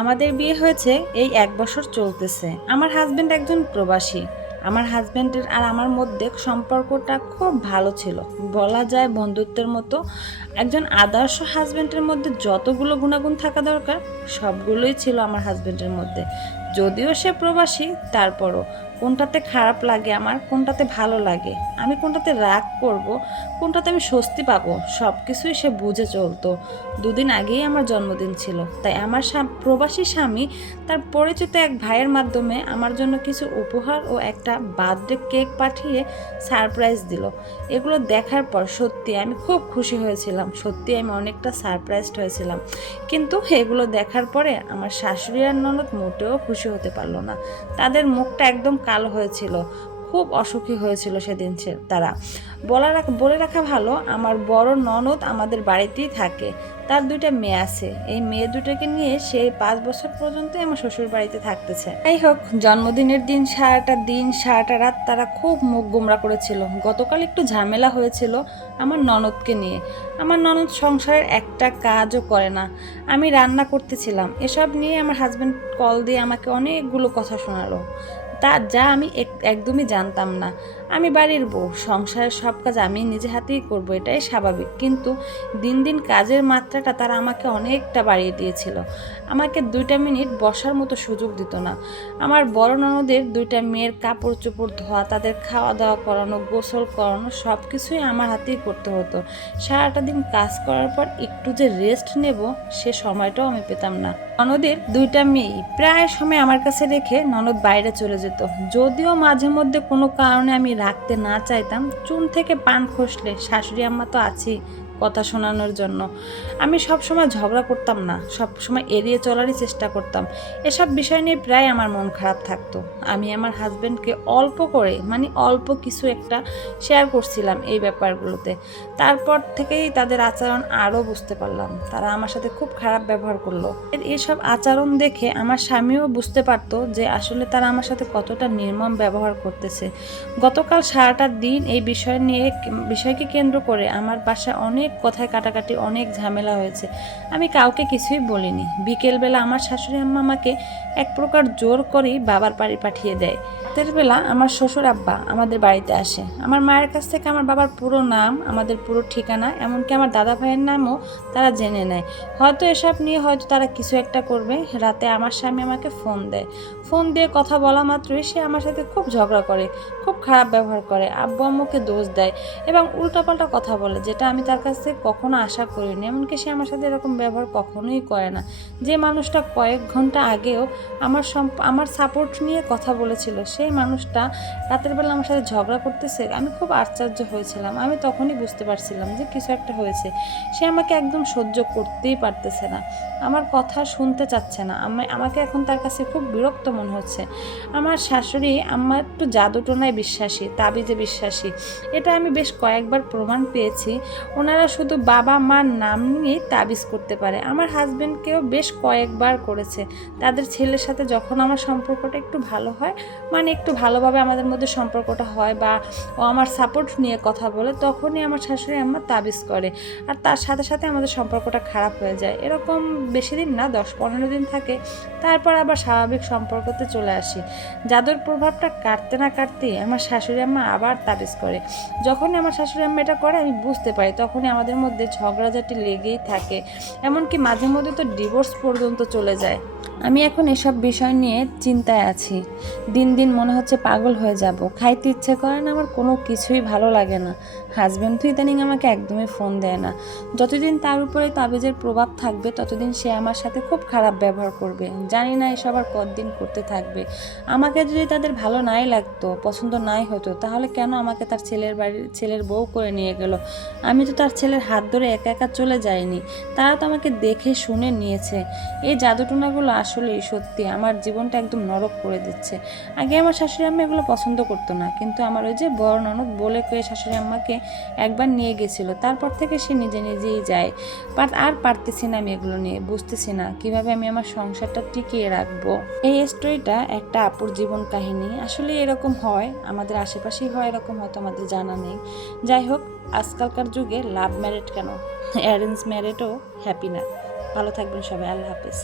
আমাদের বিয়ে হয়েছে এই 1 বছর চলতেছে। আমার হাজবেন্ড একজন প্রবাসী। আমার হাজবেন্ডের আর আমার মধ্যে সম্পর্কটা খুব ভালো ছিল, বলা যায় বন্ধুত্বের মতো। একজন আদর্শ হাজবেন্ডের মধ্যে যতগুলো গুণাগুণ থাকা দরকার সবগুলোই ছিল আমার হাজবেন্ডের মধ্যে। যদিও সে প্রবাসী, তারপরও কোনটাতে খারাপ লাগে আমার, কোনটাতে ভালো লাগে, আমি কোনটাতে রাগ করব, কোনটাতে আমি স্বস্তি পাবো, সব কিছুই সে বুঝে চলতো। দুদিন আগেই আমার জন্মদিন ছিল, তাই আমার প্রবাসী স্বামী তার পরিচিত এক ভাইয়ের মাধ্যমে আমার জন্য কিছু উপহার ও একটা বার্থডে কেক পাঠিয়ে সারপ্রাইজ দিল। এগুলো দেখার পর সত্যি আমি খুব খুশি হয়েছিলাম, সত্যি আমি অনেকটা সারপ্রাইজড হয়েছিলাম। কিন্তু এগুলো দেখার পরে আমার শাশুড়ি আর ননদ মোটেও খুশি হতে পারলো না। তাদের মুখটা একদম কালো হয়েছিল, খুব অসুখী হয়েছিল সেদিন তারা। বলে রাখা ভালো, আমার বড় ননদ আমাদের বাড়িতেই থাকে। তার 2টা মেয়ে আছে। এই মেয়ে দুটোকে নিয়ে সে 5 বছর পর্যন্ত আমার শ্বশুর বাড়িতে থাকতেছে। যাই হোক, জন্মদিনের দিন সারাটা দিন সারাটা রাত তারা খুব মুখ গোমরা করেছিল। গতকাল একটু ঝামেলা হয়েছিল আমার ননদকে নিয়ে। আমার ননদ সংসারের একটা কাজও করে না। আমি রান্না করতেছিলাম, এসব নিয়ে আমার হাজব্যান্ড কল দিয়ে আমাকে অনেকগুলো কথা শোনালো, যা আমি একদমই জানতাম না। আমি বাড়ির বউ, সংসারের সব কাজ আমি নিজে হাতেই করব, এটাই স্বাভাবিক। কিন্তু দিন দিন কাজের মাত্রাটা তারা আমাকে অনেকটা বাড়িয়ে দিয়েছিল। আমাকে 2টা মিনিট বসার মতো সুযোগ দিত না। আমার বড় ননদের 2টা মেয়ের কাপড় চোপড় ধোয়া, তাদের খাওয়া দাওয়া করানো, গোসল করানো সব কিছুই আমার হাতেই করতে হতো। সারাটা দিন কাজ করার পর একটু যে রেস্ট নেব সে সময়টাও আমি পেতাম না। ননদের 2টা মেয়ে প্রায় সময় আমার কাছে রেখে ননদ বাইরে চলে যেত। যদিও মাঝে মধ্যে কোনো কারণে আমি রাখতে না চাইতাম, চুন থেকে পান খসলে শাশুড়ি আম্মা তো আছেই কথা শোনানোর জন্য। আমি সব সময় ঝগড়া করতাম না, সব সময় এড়িয়ে চলারই চেষ্টা করতাম। এসব বিষয় নিয়ে প্রায় আমার মন খারাপ থাকতো। আমি আমার হাজব্যান্ডকে অল্প করে, মানে অল্প কিছু একটা শেয়ার করছিলাম এই ব্যাপারগুলোতে। তারপর থেকেই তাদের আচরণ আরও বুঝতে পারলাম, তারা আমার সাথে খুব খারাপ ব্যবহার করলো। এসব আচরণ দেখে আমার স্বামীও বুঝতে পারতো যে আসলে তারা আমার সাথে কতটা নির্মম ব্যবহার করতেছে। গতকাল সারাটা দিন এই বিষয়কে কেন্দ্র করে আমার বাসায় অনেক কথায় কাটাকাটি, অনেক ঝামেলা হয়েছে। আমি কাউকে কিছুই বলিনি। বিকেলবেলা আমার শাশুড়ি আম্মা আমাকে এক প্রকার জোর করেই বাবার বাড়ি পাঠিয়ে দেয়। রাতের বেলা আমার শ্বশুর আব্বা আমাদের বাড়িতে আসে। আমার মায়ের কাছ থেকে আমার বাবার পুরো নাম, আমাদের পুরো ঠিকানা, এমনকি আমার দাদা ভাইয়ের নামও তারা জেনে নেয়। হয়তো এসব নিয়ে হয়তো তারা কিছু একটা করবে। রাতে আমার স্বামী আমাকে ফোন দেয়। ফোন দিয়ে কথা বলা মাত্রই সে আমার সাথে খুব ঝগড়া করে, খুব খারাপ ব্যবহার করে, আব্বু আম্মুকে দোষ দেয় এবং উল্টাপাল্টা কথা বলে, যেটা আমি তার কাছ থেকে কখনো আশা করিনি। এমনকি সে আমার সাথে এরকম ব্যবহার কখনোই করে না। যে মানুষটা কয়েক ঘন্টা আগেও আমার সাপোর্ট নিয়ে কথা বলেছিল, সেই মানুষটা রাতের বেলা আমার সাথে ঝগড়া করতেছে। আমি খুব আশ্চর্য হয়েছিলাম। আমি তখনই বুঝতে পারছিলাম যে কিছু একটা হয়েছে। সে আমাকে একদম সহ্য করতেই পারতেছে না, আমার কথা শুনতে চাচ্ছে না। আমাকে এখন তার কাছে খুব বিরক্ত মনে হচ্ছে। আমার শাশুড়ি আম্মা একটু জাদুটোনায় বিশ্বাসী, তাবিজে বিশ্বাসী। এটা আমি বেশ কয়েকবার প্রমাণ পেয়েছি। ওনারা শুধু বাবা মার নাম নিয়েই তাবিজ করতে পারে। আমার হাজবেন্ডকেও বেশ কয়েকবার করেছে। তাদের ছেলের সাথে যখন আমার সম্পর্কটা একটু ভালো হয়, মানে একটু ভালোভাবে আমাদের মধ্যে সম্পর্কটা হয় বা ও আমার সাপোর্ট নিয়ে কথা বলে, তখনই আমার শাশুড়ি আম্মা তাবিজ করে। আর তার সাথে সাথে আমাদের সম্পর্কটা খারাপ হয়ে যায়। এরকম বেশি দিন না, 10-15 দিন থাকে, তারপর আবার স্বাভাবিক সম্পর্কতে চলে আসি। জাদুর প্রভাবটা কাটতে না কাটতেই আমার শাশুড়ি আম্মা আবার তাবিজ করে। যখনই আমার শাশুড়ি আম্মা এটা করে আমি বুঝতে পারি, তখনই আমাদের মধ্যে ঝগড়াঝাটি লেগেই থাকে। এমনকি মাঝে মধ্যে তো ডিভোর্স পর্যন্ত চলে যায়। আমি এখন এসব বিষয় নিয়ে চিন্তায় আছি। দিন দিন মনে হচ্ছে পাগল হয়ে যাব। খাইতে ইচ্ছে করে না, আমার কোনো কিছুই ভালো লাগে না। হাজব্যান্ড তো ইদানিং আমাকে একদমই ফোন দেয় না। যতদিন তার উপরে তাবিজের প্রভাব থাকবে ততদিন সে আমার সাথে খুব খারাপ ব্যবহার করবে। জানি না এসব আর কতদিন করতে থাকবে। আমাকে যদি তাদের ভালো নাই লাগতো, পছন্দ নাই হতো, তাহলে কেন আমাকে তার ছেলের বউ করে নিয়ে গেল? আমি তো তার ছেলের হাত ধরে একা একা চলে যাইনি, তারা তো আমাকে দেখে শুনে নিয়েছে। এই জাদুটোনাগুলো আসলেই সত্যি আমার জীবনটা একদম নরক করে দিচ্ছে। আগে আমার শাশুড়ি আম্মা এগুলো পছন্দ করতো না, কিন্তু আমার ওই যে বড় ননদ বলে কয়ে শাশুড়ি আম্মাকে একবার নিয়ে গেছিল, তারপর থেকে সে নিজে নিজেই যায়। আর পারতেছি না আমি এগুলো নিয়ে, বুঝতেছি না কিভাবে আমি আমার সংসারটা টিকিয়ে রাখবো। এই স্টোরিটা একটা আপুর জীবন কাহিনী। আসলে এরকম হয়, আমাদের আশেপাশেই হয় এরকম, হয়তো আমাদের জানা নেই। যাই হোক, আজকালকার যুগে লাভ ম্যারেড কেন, অ্যারেঞ্জ ম্যারেডও হ্যাপি না। ভালো থাকবেন সবাই, আল্লাহ হাফিজ।